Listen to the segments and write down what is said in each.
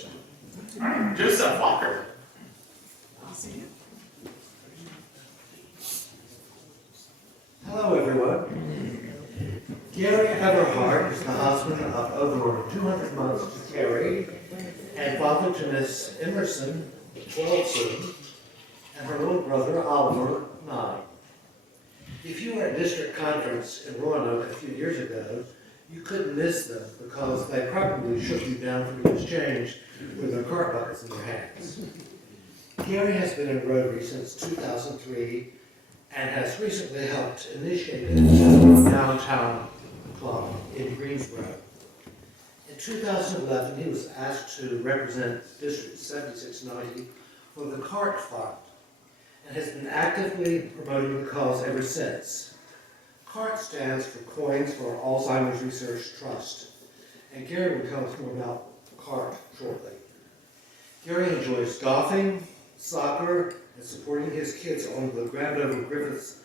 position. All right, Joseph Walker. Hello, everyone. Gary Everhart is the husband of over 200 months to Carrie and father to Miss Emerson, 12 soon, and her little brother Oliver, 9. If you were at district conference in Roanoke a few years ago, you couldn't miss them because they probably shook you down for your exchange with their cart buckets in their hands. Gary has been in Rotary since 2003 and has recently helped initiate a downtown club in Greensboro. In 2011, he was asked to represent District 7690 for the CARTS Fund and has been actively promoting the cause ever since. CARTS stands for Coins for Alzheimer's Research Trust, and Gary will tell us more about CART shortly. Gary enjoys golfing, soccer, and supporting his kids on the Grandover Griffiths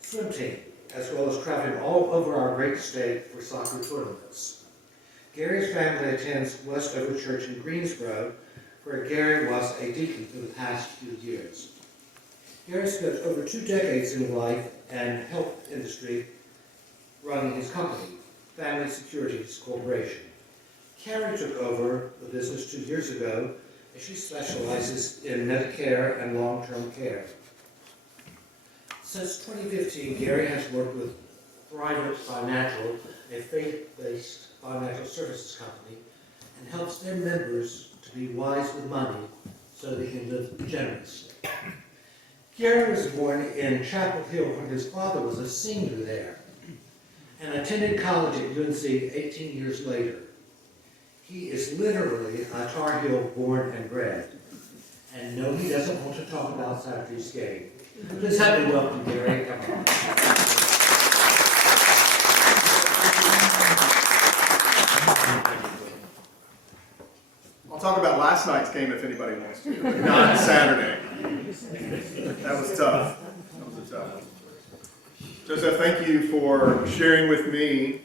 swim team, as well as traveling all over our great state for soccer tournaments. Gary's family attends Westover Church in Greensboro, where Gary was a deacon for the past few years. Gary spent over 2 decades in life and health industry running his company, Family Securities Corporation. Carrie took over the business 2 years ago, and she specializes in Medicare and long-term care. Since 2015, Gary has worked with Thrivent Financial, a faith-based financial services company, and helps their members to be wise with money so they can live generously. Gary was born in Chapel Hill when his father was a senior there and attended college at UNC 18 years later. He is literally a Tar Heel born and bred. And no, he doesn't want to talk about Saturday's game. Please help me welcome Gary. Come on. I'll talk about last night's game if anybody wants to, but not Saturday. That was tough. That was tough. Joseph, thank you for sharing with me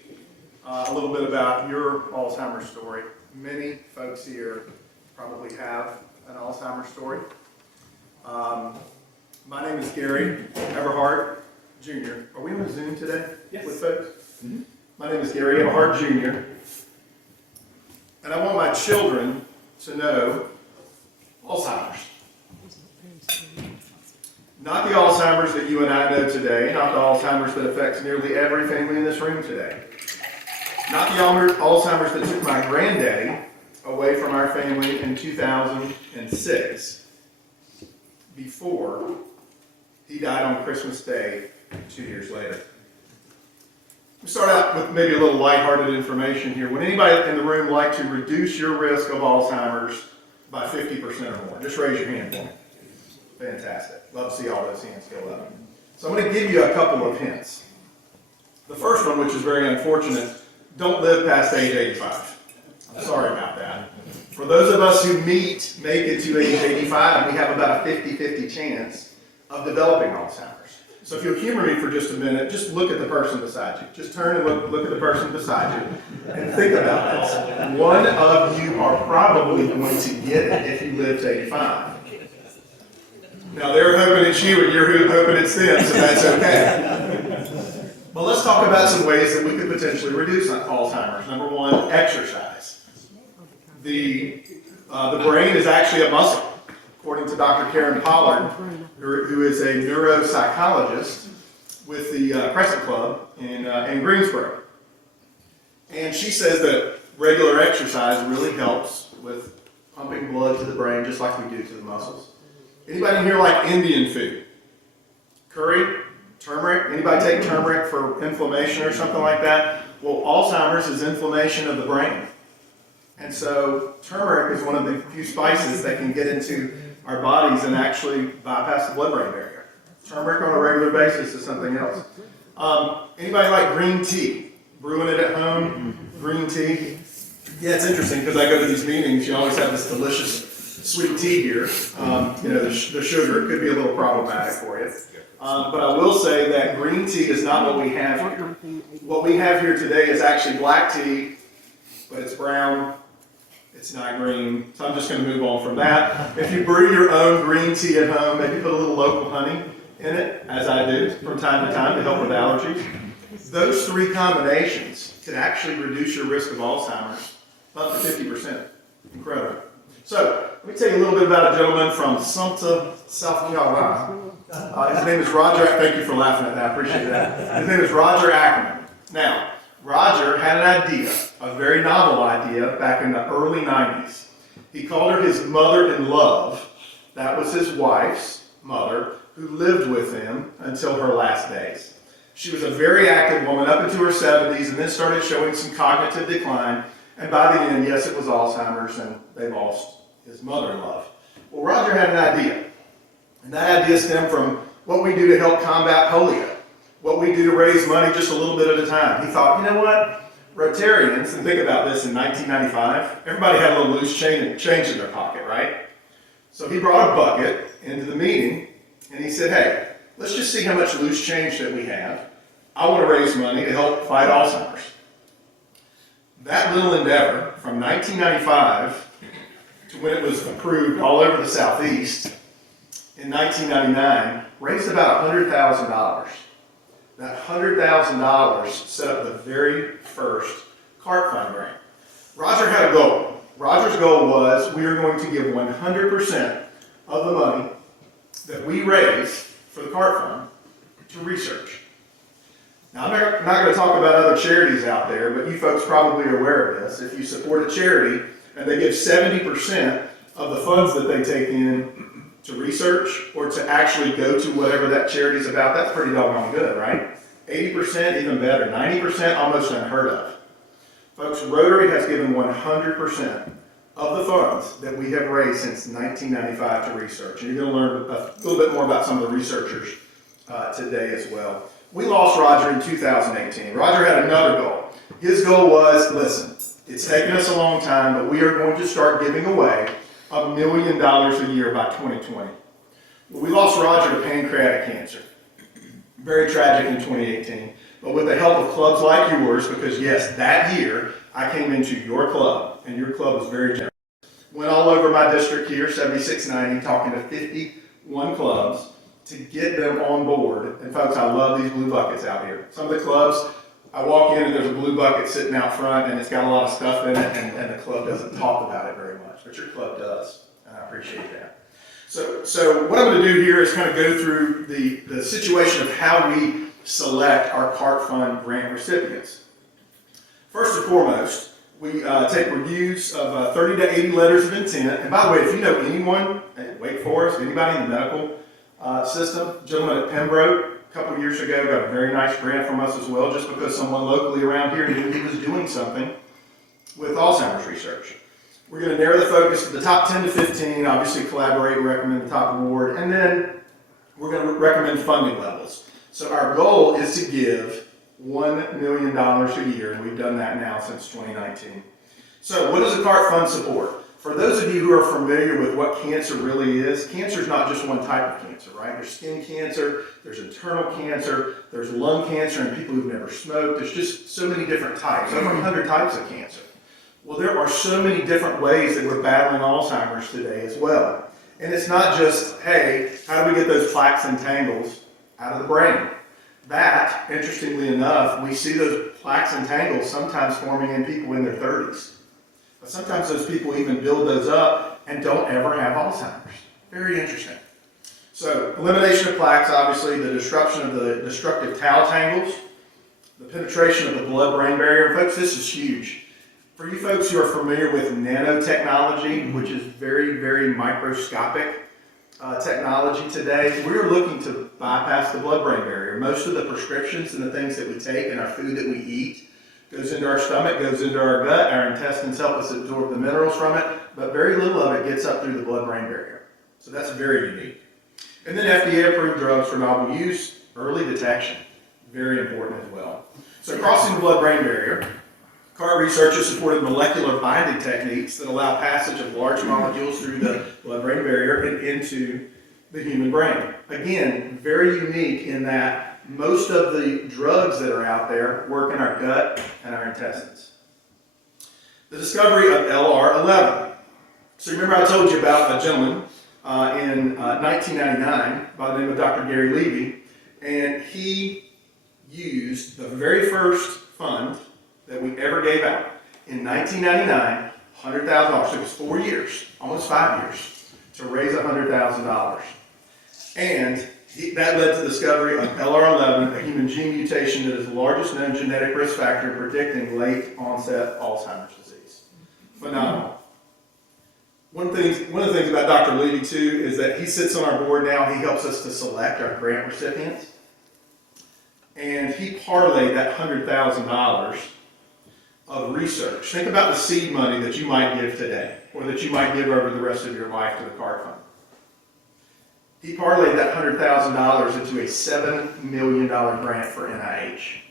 a little bit about your Alzheimer's story. Many folks here probably have an Alzheimer's story. My name is Gary Everhart Jr. Are we on Zoom today with folks? Mm-hmm. My name is Gary Everhart Jr. And I want my children to know Alzheimer's. Not the Alzheimer's that you and I know today, not the Alzheimer's that affects nearly every family in this room today. Not the Alzheimer's that took my granddaddy away from our family in 2006, before he died on Christmas Day 2 years later. We start out with maybe a little lighthearted information here. Would anybody in the room like to reduce your risk of Alzheimer's by 50% or more? Just raise your hand for me. Fantastic. Love to see all those hands go up. So I'm going to give you a couple of hints. The first one, which is very unfortunate, don't live past age 85. I'm sorry about that. For those of us who make it to age 85, we have about a 50-50 chance of developing Alzheimer's. So if you'll humor me for just a minute, just look at the person beside you. Just turn and look at the person beside you and think about this. One of you are probably going to get it if you live to 85. Now they're hoping it's you and you're hoping it's them, so that's okay. But let's talk about some ways that we could potentially reduce Alzheimer's. Number one, exercise. The brain is actually a muscle, according to Dr. Karen Pollard, who is a neuropsychologist with the Crescent Club in Greensboro. And she says that regular exercise really helps with pumping blood to the brain, just like we do to the muscles. Anybody in here like Indian food? Curry? Turmeric? Anybody take turmeric for inflammation or something like that? Well, Alzheimer's is inflammation of the brain. And so turmeric is one of the few spices that can get into our bodies and actually bypass the blood-brain barrier. Turmeric on a regular basis is something else. Anybody like green tea? Brewing it at home? Green tea? Yeah, it's interesting because I go to these meetings, you always have this delicious sweet tea here. The sugar could be a little problematic for you. But I will say that green tea is not what we have here. What we have here today is actually black tea, but it's brown, It's not green, so I'm just going to move on from that. If you brew your own green tea at home, maybe put a little local honey in it, as I do from time to time to help with allergies. Those three combinations can actually reduce your risk of Alzheimer's up to 50%. Incredible. So, let me tell you a little bit about a gentleman from Sumter, South Carolina. His name is Roger. Thank you for laughing at that. I appreciate that. His name is Roger Ackerman. Now, Roger had an idea, a very novel idea, back in the early 90s. He called her his mother-in-love. That was his wife's mother, who lived with him until her last days. She was a very active woman up into her 70s and then started showing some cognitive decline. And by the end, yes, it was Alzheimer's, and they lost his mother-in-law. Well, Roger had an idea. And that idea stemmed from what we do to help combat polio, what we do to raise money just a little bit at a time. He thought, you know what? Rotarians, and think about this in 1995, everybody had a little loose change in their pocket, right? So he brought a bucket into the meeting, and he said, hey, let's just see how much loose change that we have. I want to raise money to help fight Alzheimer's. That little endeavor, from 1995 to when it was approved all over the Southeast in 1999, raised about $100,000. That $100,000 set up the very first CART fund grant. Roger had a goal. Roger's goal was we are going to give 100% of the money that we raise for the CART fund to research. Now, I'm not going to talk about other charities out there, but you folks probably are aware of this. If you support a charity and they give 70% of the funds that they take in to research or to actually go to whatever that charity's about, that's pretty doggone good, right? 80%, even better. 90%, almost unheard of. Folks, Rotary has given 100% of the funds that we have raised since 1995 to research. And you're going to learn a little bit more about some of the researchers today as well. We lost Roger in 2018. Roger had another goal. His goal was, listen, it's taken us a long time, but we are going to start giving away $1 million a year by 2020. Well, we lost Roger to pancreatic cancer. Very tragic in 2018. But with the help of clubs like yours, because yes, that year I came into your club, and your club was very generous. Went all over my district here, 7690, talking to 51 clubs to get them on board. And folks, I love these blue buckets out here. Some of the clubs, I walk in and there's a blue bucket sitting out front and it's got a lot of stuff in it, and the club doesn't talk about it very much, but your club does, and I appreciate that. So what I'm going to do here is kind of go through the situation of how we select our CART fund grant recipients. First and foremost, we take reviews of 30 to 80 letters of intent. And by the way, if you know anyone at Wake Forest, anybody in the medical system, a gentleman at Pembroke a couple years ago got a very nice grant from us as well, just because someone locally around here knew he was doing something with Alzheimer's research. We're going to narrow the focus to the top 10 to 15, obviously collaborate and recommend the top award, and then we're going to recommend funding levels. So our goal is to give $1 million a year, and we've done that now since 2019. So what does the CART fund support? For those of you who are familiar with what cancer really is, cancer is not just one type of cancer, right? There's skin cancer, there's internal cancer, there's lung cancer in people who've never smoked. There's just so many different types, over 100 types of cancer. Well, there are so many different ways that we're battling Alzheimer's today as well. And it's not just, hey, how do we get those plaques and tangles out of the brain? That, interestingly enough, we see those plaques and tangles sometimes forming in people in their 30s. But sometimes those people even build those up and don't ever have Alzheimer's. Very interesting. So, elimination of plaques, obviously, the disruption of the destructive tau tangles, the penetration of the blood-brain barrier. And folks, this is huge. For you folks who are familiar with nanotechnology, which is very, very microscopic technology today, we're looking to bypass the blood-brain barrier. Most of the prescriptions and the things that we take and our food that we eat goes into our stomach, goes into our gut. Our intestines help us absorb the minerals from it, but very little of it gets up through the blood-brain barrier. So that's very unique. And then FDA-approved drugs for novel use, early detection, very important as well. So crossing the blood-brain barrier, CART research has supported molecular binding techniques that allow passage of large molecules through the blood-brain barrier and into the human brain. Again, very unique in that most of the drugs that are out there work in our gut and our intestines. The discovery of LR11. So remember I told you about a gentleman in 1999 by the name of Dr. Gary Levy, and he used the very first fund that we ever gave out in 1999, $100,000. So it was 4 years, almost 5 years, to raise $100,000. And that led to the discovery of LR11, a human gene mutation that is the largest known genetic risk factor in predicting late onset Alzheimer's disease. Phenomenal. One of the things about Dr. Levy too is that he sits on our board now. He helps us to select our grant recipients. And he parlayed that $100,000 of research. Think about the seed money that you might give today, or that you might give over the rest of your life to the CART fund. He parlayed that $100,000 into a $7 million grant for NIH.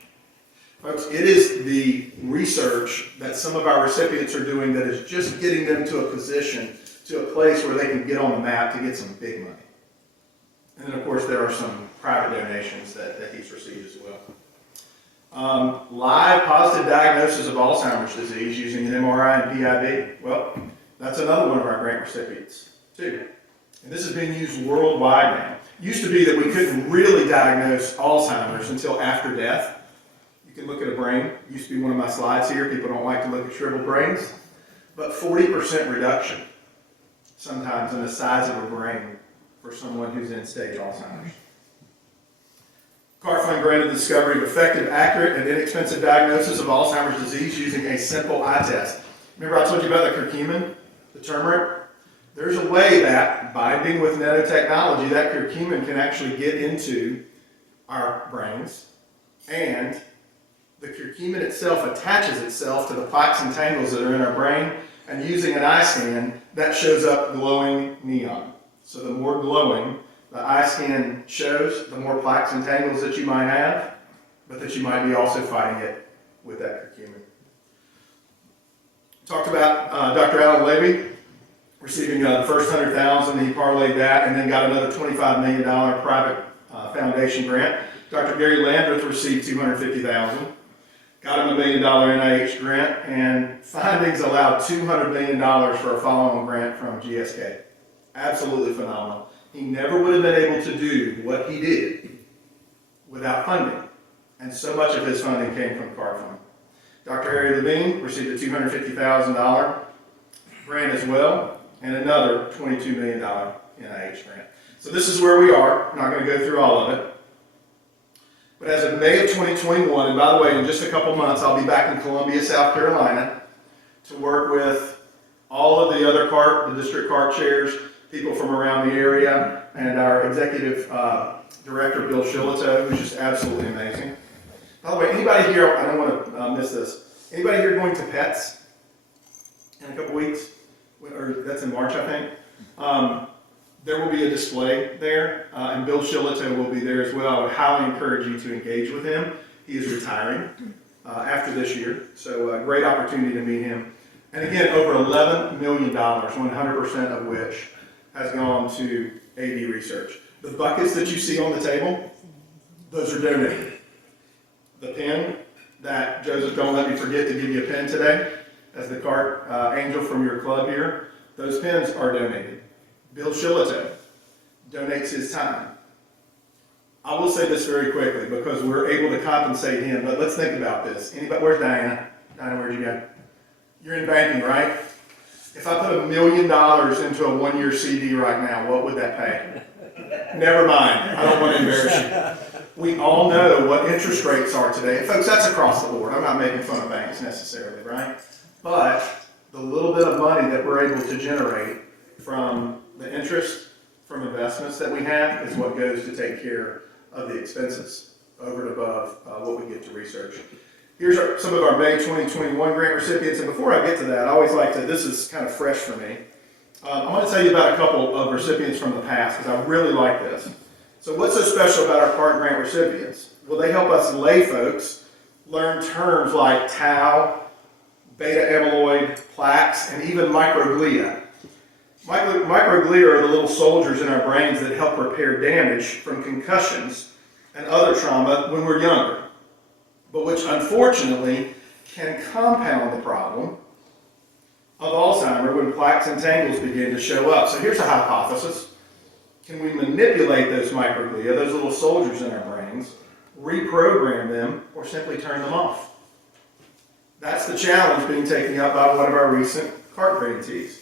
Folks, it is the research that some of our recipients are doing that is just getting them to a position, to a place where they can get on the map to get some big money. And then, of course, there are some private donations that he's received as well. Live positive diagnosis of Alzheimer's disease using an MRI and PIB. Well, that's another one of our grant recipients, too. And this is being used worldwide now. It used to be that we couldn't really diagnose Alzheimer's until after death. You can look at a brain. It used to be one of my slides here. People don't like to look at shriveled brains. But 40% reduction sometimes in the size of a brain for someone who's in stage Alzheimer's. CART fund granted the discovery of effective, accurate, and inexpensive diagnosis of Alzheimer's disease using a simple eye test. Remember I told you about the curcumin, the turmeric? There's a way that, binding with nanotechnology, that curcumin can actually get into our brains, and the curcumin itself attaches itself to the plaques and tangles that are in our brain, and using an eye scan, that shows up glowing neon. So the more glowing the eye scan shows, the more plaques and tangles that you might have, but that you might be also fighting it with that curcumin. Talked about Dr. Alan Levy receiving the first $100,000, he parlayed that, and then got another $25 million private foundation grant. Dr. Gary Landreth received $250,000, got him $1 million NIH grant, and findings allowed $200 million for a follow-on grant from GSK. Absolutely phenomenal. He never would have been able to do what he did without funding, and so much of his funding came from CART fund. Dr. Harry Levine received a $250,000 grant as well, and another $22 million NIH grant. So this is where we are. I'm not going to go through all of it. But as of May of 2021, and by the way, in just a couple months, I'll be back in Columbia, South Carolina, to work with all of the other CART, the district CART chairs, people from around the area, and our executive director, Bill Shillito, who's just absolutely amazing. By the way, anybody here, I don't want to miss this, anybody here going to PETS in a couple weeks? Or that's in March, I think. There will be a display there, and Bill Shillito will be there as well. I would highly encourage you to engage with him. He is retiring after this year, so a great opportunity to meet him. And again, over $11 million, 100% of which has gone to AD research. The buckets that you see on the table, those are donated. The pen that Joseph, don't let me forget to give you a pen today, as the CART angel from your club here, those pens are donated. Bill Shillito donates his time. I will say this very quickly because we're able to compensate him, but let's think about this. Anybody, where's Diana? Diana, where'd you go? You're in banking, right? If I put $1 million into a 1-year CD right now, what would that pay? Never mind, I don't want to embarrass you. We all know what interest rates are today. And folks, that's across the board. I'm not making fun of banks necessarily, right? But the little bit of money that we're able to generate from the interest from investments that we have is what goes to take care of the expenses over and above what we get to research. Here's some of our May 2021 grant recipients, and before I get to that, I always like to, this is kind of fresh for me. I want to tell you about a couple of recipients from the past because I really like this. So what's so special about our CART grant recipients? Well, they help us lay folks learn terms like tau, beta amyloid, plaques, and even microglia. Microglia are the little soldiers in our brains that help repair damage from concussions and other trauma when we're younger, but which unfortunately can compound the problem of Alzheimer's Alzheimer's when plaques and tangles begin to show up. So here's a hypothesis. Can we manipulate those microglia, those little soldiers in our brains, reprogram them, or simply turn them off? That's the challenge being taken up by one of our recent CART grantees.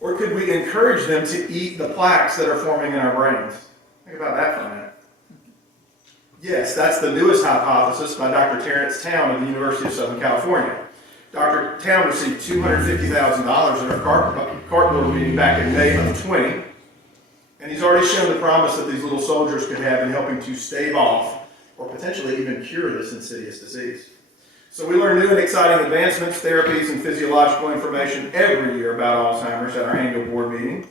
Or could we encourage them to eat the plaques that are forming in our brains? Think about that for a minute. Yes, that's the newest hypothesis by Dr. Terrence Town of the University of Southern California. Dr. Town received $250,000 at our CART board meeting back in May of 20, and he's already shown the promise that these little soldiers could have in helping to stave off or potentially even cure this insidious disease. So we learn new and exciting advancements, therapies, and physiological information every year about Alzheimer's at our annual board meeting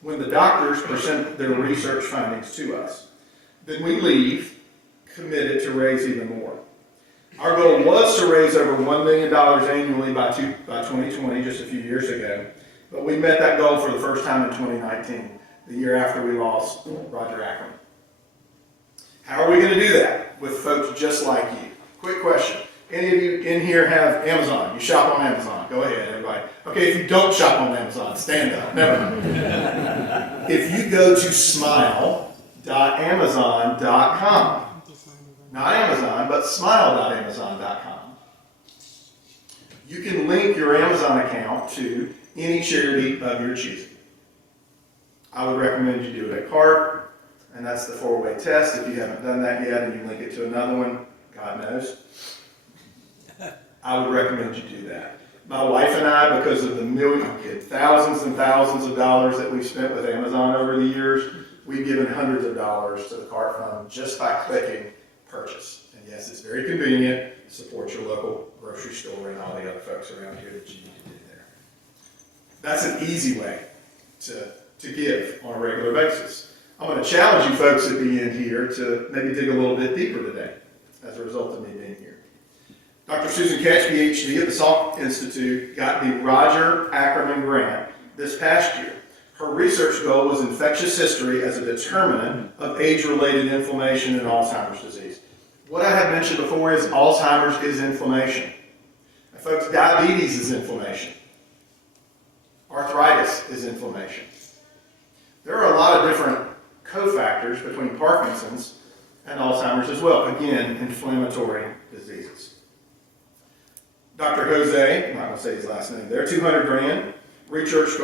when the doctors present their research findings to us. Then we leave committed to raise even more. Our goal was to raise over $1 million annually by 2020, just a few years ago, but we met that goal for the first time in 2019, the year after we lost Roger Ackerman. How are we going to do that with folks just like you? Quick question. Any of you in here have Amazon? You shop on Amazon. Go ahead, everybody. Okay, if you don't shop on Amazon, stand up. Never mind. If you go to smile.amazon.com, not Amazon, but smile.amazon.com, you can link your Amazon account to any charity of your choosing. I would recommend you do it at CART, and that's the 4-way test. If you haven't done that yet and you link it to another one, God knows. I would recommend you do that. My wife and I, because of the thousands and thousands of dollars that we've spent with Amazon over the years, we've given hundreds of dollars to the CART Fund just by clicking purchase. And yes, it's very convenient. Support your local grocery store and all the other folks around here that you need to do there. That's an easy way to give on a regular basis. I'm going to challenge you folks at the end here to maybe dig a little bit deeper today as a result of me being here. Dr. Susan Ketch, PhD at the Salk Institute, got the Roger Ackerman Grant this past year. Her research goal was infectious history as a determinant of age-related inflammation in Alzheimer's disease. What I had mentioned before is Alzheimer's is inflammation. And folks, diabetes is inflammation. Arthritis is inflammation. There are a lot of different cofactors between Parkinson's and Alzheimer's as well. Again, inflammatory diseases. Dr. Jose, I'm not going to say his last name there, $200,000 research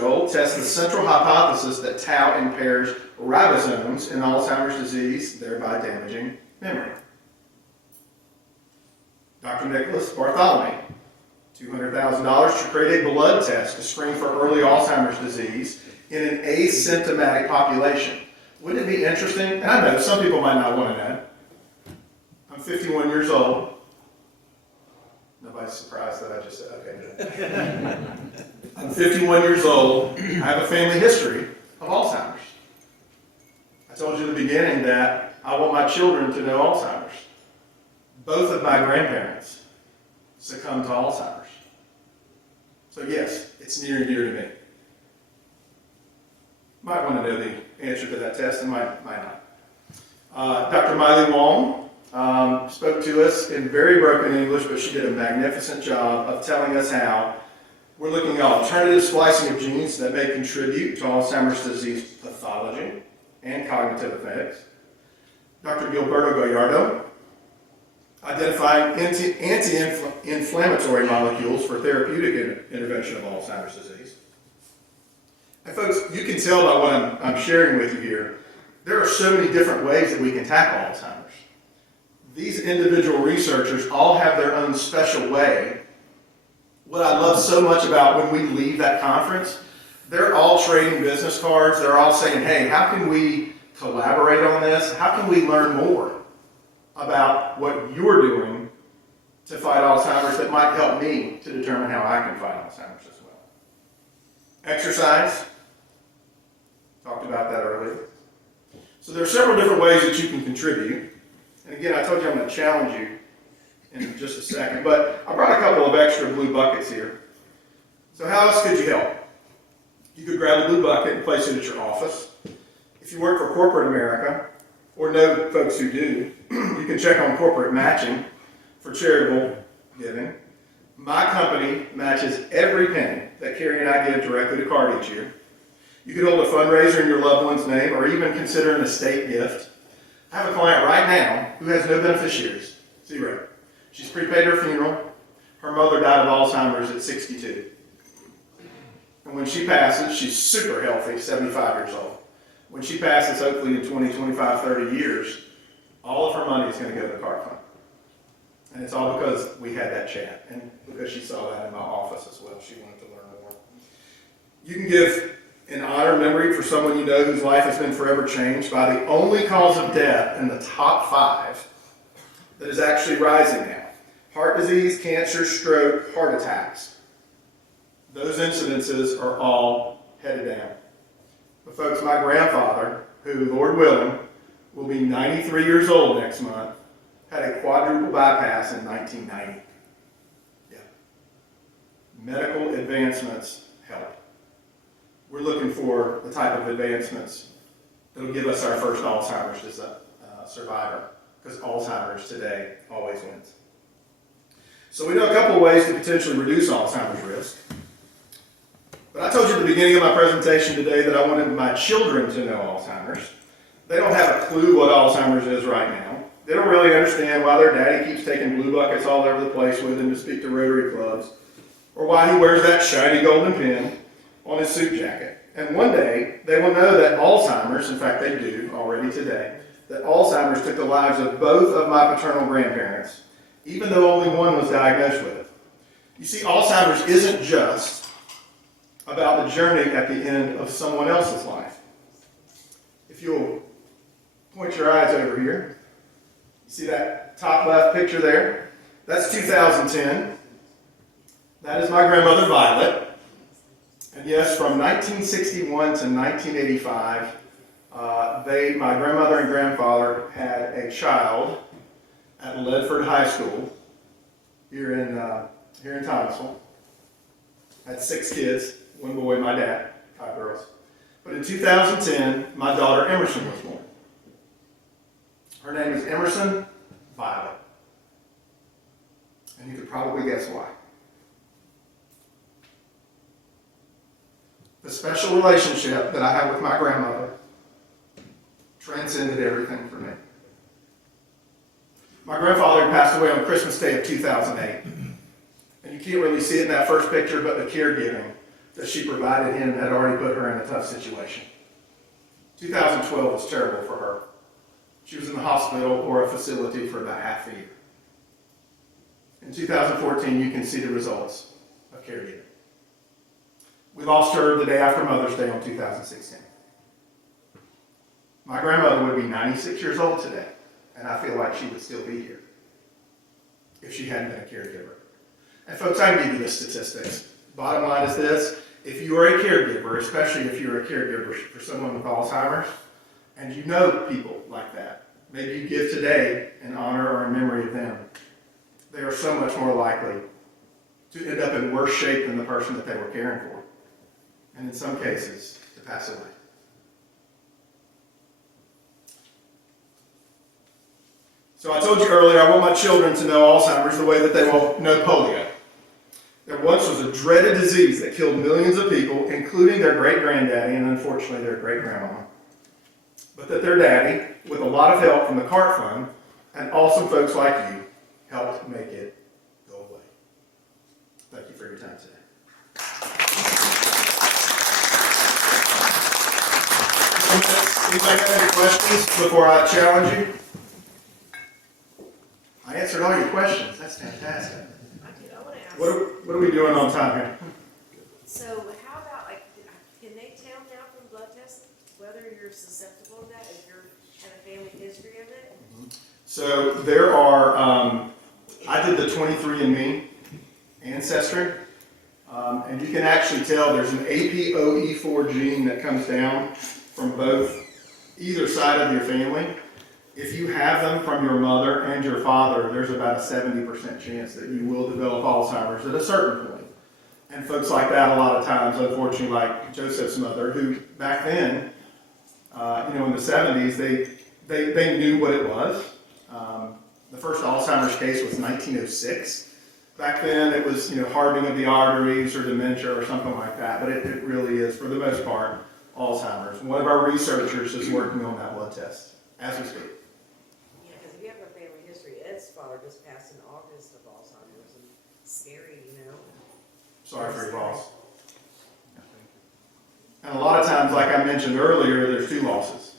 goal, tests the central hypothesis that tau impairs ribosomes in Alzheimer's disease, thereby damaging memory. Dr. Nicholas Bartholomew, $200,000 to create a blood test to screen for early Alzheimer's disease in an asymptomatic population. Wouldn't it be interesting? And I know some people might not want to know. I'm 51 years old. Nobody's surprised that I just said, okay. I'm 51 years old. I have a family history of Alzheimer's. I told you in the beginning that I want my children to know Alzheimer's. Both of my grandparents succumbed to Alzheimer's. So yes, it's near and dear to me. Might want to know the answer to that test and might not. Dr. Miley Wong spoke to us in very broken English, but she did a magnificent job of telling us how we're looking at alternative splicing of genes that may contribute to Alzheimer's disease pathology and cognitive effects. Dr. Gilberto Gallardo identifying anti-inflammatory molecules for therapeutic intervention of Alzheimer's disease. And folks, you can tell by what I'm sharing with you here, there are so many different ways that we can tackle Alzheimer's. These individual researchers all have their own special way. What I love so much about when we leave that conference, they're all trading business cards. They're all saying, hey, how can we collaborate on this? How can we learn more about what you're doing to fight Alzheimer's that might help me to determine how I can fight Alzheimer's as well? Exercise. Talked about that earlier. So there are several different ways that you can contribute. And again, I told you I'm going to challenge you in just a second, but I brought a couple of extra blue buckets here. So how else could you help? You could grab a blue bucket and place it at your office. If you work for corporate America, or know folks who do, you can check on corporate matching for charitable giving. My company matches every penny that Carrie and I give directly to CART each year. You could hold a fundraiser in your loved one's name or even consider an estate gift. I have a client right now who has no beneficiaries, 0. She's prepaid her funeral. Her mother died of Alzheimer's at 62. And when she passes, she's super healthy, 75 years old. When she passes, hopefully in 20, 25, 30 years, all of her money is going to go to the CART fund. And it's all because we had that chat and because she saw that in my office as well. She wanted to learn more. You can give an honor memory for someone you know whose life has been forever changed by the only cause of death in the top 5 that is actually rising now. Heart disease, cancer, stroke, heart attacks. Those incidences are all headed down. But folks, my grandfather, who, Lord willing, will be 93 years old next month, had a quadruple bypass in 1990. Yeah. Medical advancements help. We're looking for the type of advancements that will give us our first Alzheimer's as a survivor, because Alzheimer's today always wins. So we know a couple of ways to potentially reduce Alzheimer's risk. But I told you at the beginning of my presentation today that I wanted my children to know Alzheimer's. They don't have a clue what Alzheimer's is right now. They don't really understand why their daddy keeps taking blue buckets all over the place with him to speak to Rotary clubs, or why he wears that shiny golden pin on his suit jacket. And one day, they will know that Alzheimer's, in fact they do already today, that Alzheimer's took the lives of both of my paternal grandparents, even though only one was diagnosed with it. You see, Alzheimer's isn't just about the journey at the end of someone else's life. If you'll point your eyes over here, you see that top left picture there? That's 2010. That is my grandmother Violet. And yes, from 1961 to 1985, my grandmother and grandfather had a child at Ledford High School here in Thomasville. Had 6 kids, 1 boy, my dad, 5 girls. But in 2010, my daughter Emerson was born. Her name is Emerson Violet. And you could probably guess why. The special relationship that I have with my grandmother transcended everything for me. My grandfather passed away on Christmas Day of 2008. And you can't really see it in that first picture, but the caregiving that she provided him had already put her in a tough situation. 2012 was terrible for her. She was in the hospital or a facility for about half a year. In 2014, you can see the results of caregiving. We lost her the day after Mother's Day on 2016. My grandmother would be 96 years old today, and I feel like she would still be here if she hadn't been a caregiver. And folks, I can give you the statistics. Bottom line is this: if you are a caregiver, especially if you're a caregiver for someone with Alzheimer's, and you know people like that, maybe you give today in honor or in memory of them, they are so much more likely to end up in worse shape than the person that they were caring for, and in some cases, to pass away. So I told you earlier, I want my children to know Alzheimer's the way that they will know polio. There once was a dreaded disease that killed millions of people, including their great-granddaddy and unfortunately their great-grandmama. But that their daddy, with a lot of help from the CART Fund and awesome folks like you, helped make it go away. Thank you for your time today. Anybody have any questions before I challenge you? I answered all your questions. That's fantastic. I want to ask. What are we doing on time here? So how about, can they tell now from blood tests whether you're susceptible to that, if you're had a family history of it? So there are, I did the 23andMe ancestry, and you can actually tell there's an APOE4 gene that comes down from either side of your family. If you have them from your mother and your father, there's about a 70% chance that you will develop Alzheimer's at a certain point. And folks like that, a lot of times, unfortunately, like Joseph's mother, who back then, in the 70s, they knew what it was. The first Alzheimer's case was 1906. Back then, it was, hardening of the arteries or dementia or something like that, but it really is, for the most part, Alzheimer's. One of our researchers is working on that blood test as we speak. Yeah, because if you have a family history, Ed's father just passed in August of Alzheimer's, and scary, Sorry for your loss. And a lot of times, like I mentioned earlier, there's two losses.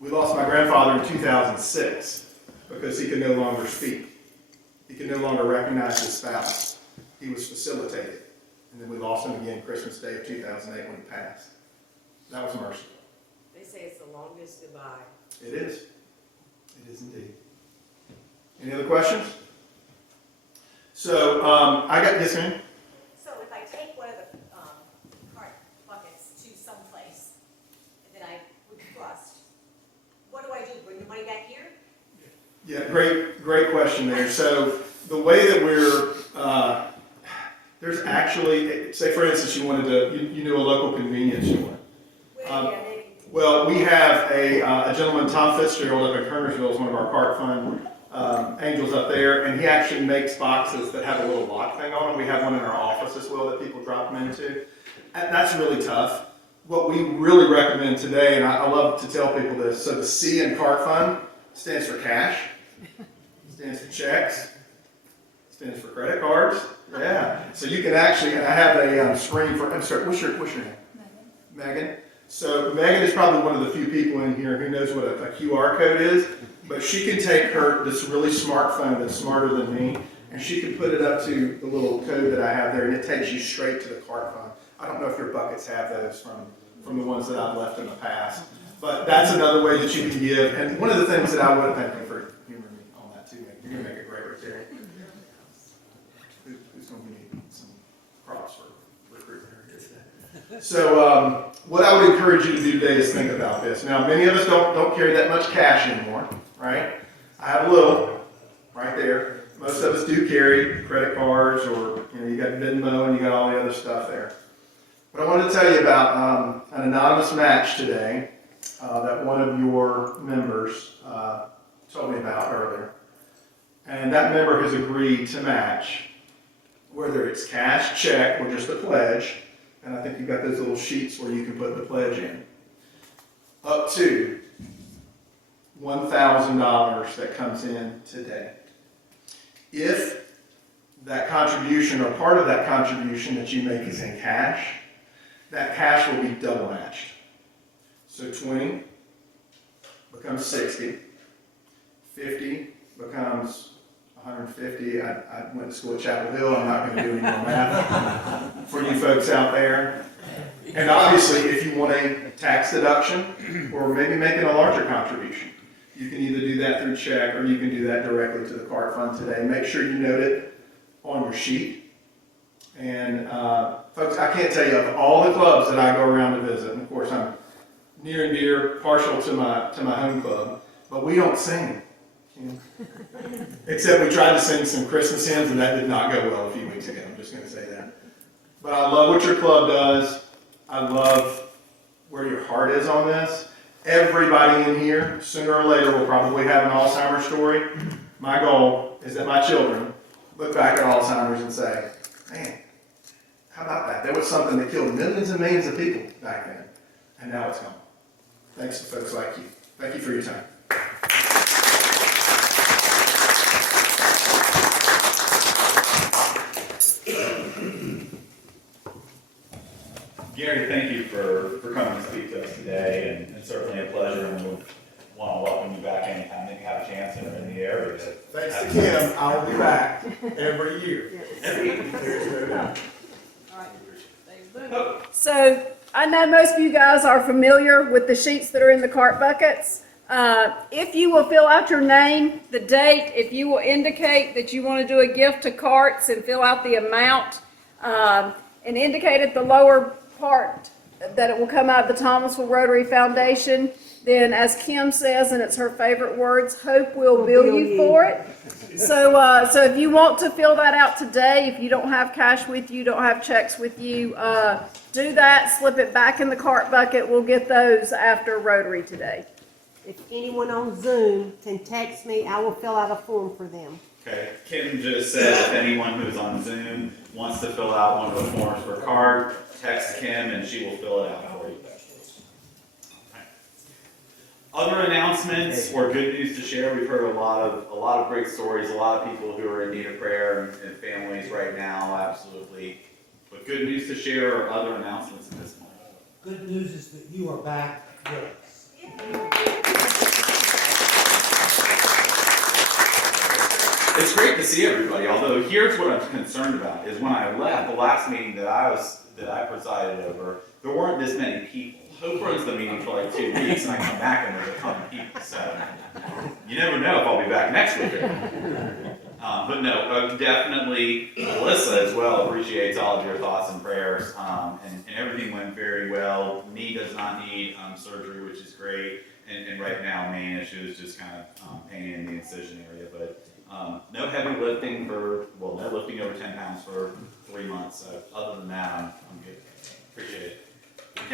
We lost my grandfather in 2006 because he could no longer speak. He could no longer recognize his spouse. He was facilitated. And then we lost him again Christmas Day of 2008 when he passed. That was mercy. They say it's the longest goodbye. It is. It is indeed. Any other questions? So, yes, ma'am? So if I take one of the cart buckets to someplace that I would trust, what do I do? Bring the money back here? Yeah, great question there. So the way that we're, there's actually, say for instance, you wanted to, you knew a local convenience store. Well, we have a gentleman, Tom Fitzgerald, up in Kernersville, is one of our CART fund angels up there, and he actually makes boxes that have a little lock thing on them. We have one in our office as well that people drop them into. And that's really tough. What we really recommend today, and I love to tell people this, so the C in CART fund stands for cash, stands for checks, stands for credit cards. Yeah. So you can actually, and I have a screen for, I'm sorry, what's your name? Megan. So Megan is probably one of the few people in here who knows what a QR code is, but she can take this really smart phone that's smarter than me, and she can put it up to the little code that I have there, and it takes you straight to the CART fund. I don't know if your buckets have those from the ones that I've left in the past, but that's another way that you can give. And one of the things that I would thank you for humoring me on that too, Megan. You're gonna make it great right there. Who's gonna give me some props for recruiting her here today? So what I would encourage you to do today is think about this. Now, many of us don't carry that much cash anymore, right? I have a little right there. Most of us do carry credit cards, or you got Venmo and you got all the other stuff there. But I wanted to tell you about an anonymous match today that one of your members told me about earlier. And that member has agreed to match, whether it's cash, check, or just a pledge. And I think you've got those little sheets where you can put the pledge in. Up to $1,000 that comes in today. If that contribution or part of that contribution that you make is in cash, that cash will be double matched. So 20 becomes 60, 50 becomes 150. I went to school at Chapel Hill. I'm not going to do any more math for you folks out there. And obviously, if you want a tax deduction or maybe making a larger contribution, you can either do that through check or you can do that directly to the CART fund today. Make sure you note it on your sheet. And folks, I can't tell you, of all the clubs that I go around to visit, and of course I'm near and dear partial to my home club, but we don't sing. Except we tried to sing some Christmas hymns, and that did not go well a few weeks ago. I'm just going to say that. But I love what your club does. I love where your heart is on this. Everybody in here, sooner or later, will probably have an Alzheimer's story. My goal is that my children look back at Alzheimer's and say, man, how about that? There was something that killed millions and millions of people back then, and now it's gone. Thanks to folks like you. Thank you for your time. Gary, thank you for coming to speak to us today, and certainly a pleasure, and we'll want to welcome you back anytime that you have a chance and are in the area. Thanks to Kim, I'll be back every year. So I know most of you guys are familiar with the sheets that are in the CART buckets. If you will fill out your name, the date, if you will indicate that you want to do a gift to CARTS and fill out the amount, and indicate at the lower part that it will come out of the Thomasville Rotary Foundation, then as Kim says, and it's her favorite words, hope will bill you for it. So if you want to fill that out today, if you don't have cash with you, don't have checks with you, do that, slip it back in the CART bucket. We'll get those after Rotary today. If anyone on Zoom can text me, I will fill out a form for them. Okay, Kim just said if anyone who's on Zoom wants to fill out one of the forms for CART, text Kim and she will fill it out for you. Okay. Other announcements or good news to share, we've heard a lot of great stories, a lot of people who are in need of prayer and families right now, absolutely. But good news to share or other announcements at this point? Good news is that you are back with us. It's great to see everybody, although here's what I'm concerned about, is when I left the last meeting that I presided over, there weren't this many people. Hope runs the meeting for like 2 weeks and I come back and there's a ton of people, so you never know if I'll be back next week. But no, definitely Melissa as well appreciates all of your thoughts and prayers, and everything went very well. Me does not need surgery, which is great, and right now main issue is just kind of pain in the incision area, but no heavy lifting no lifting over 10 pounds for 3 months. So other than that, I'm good.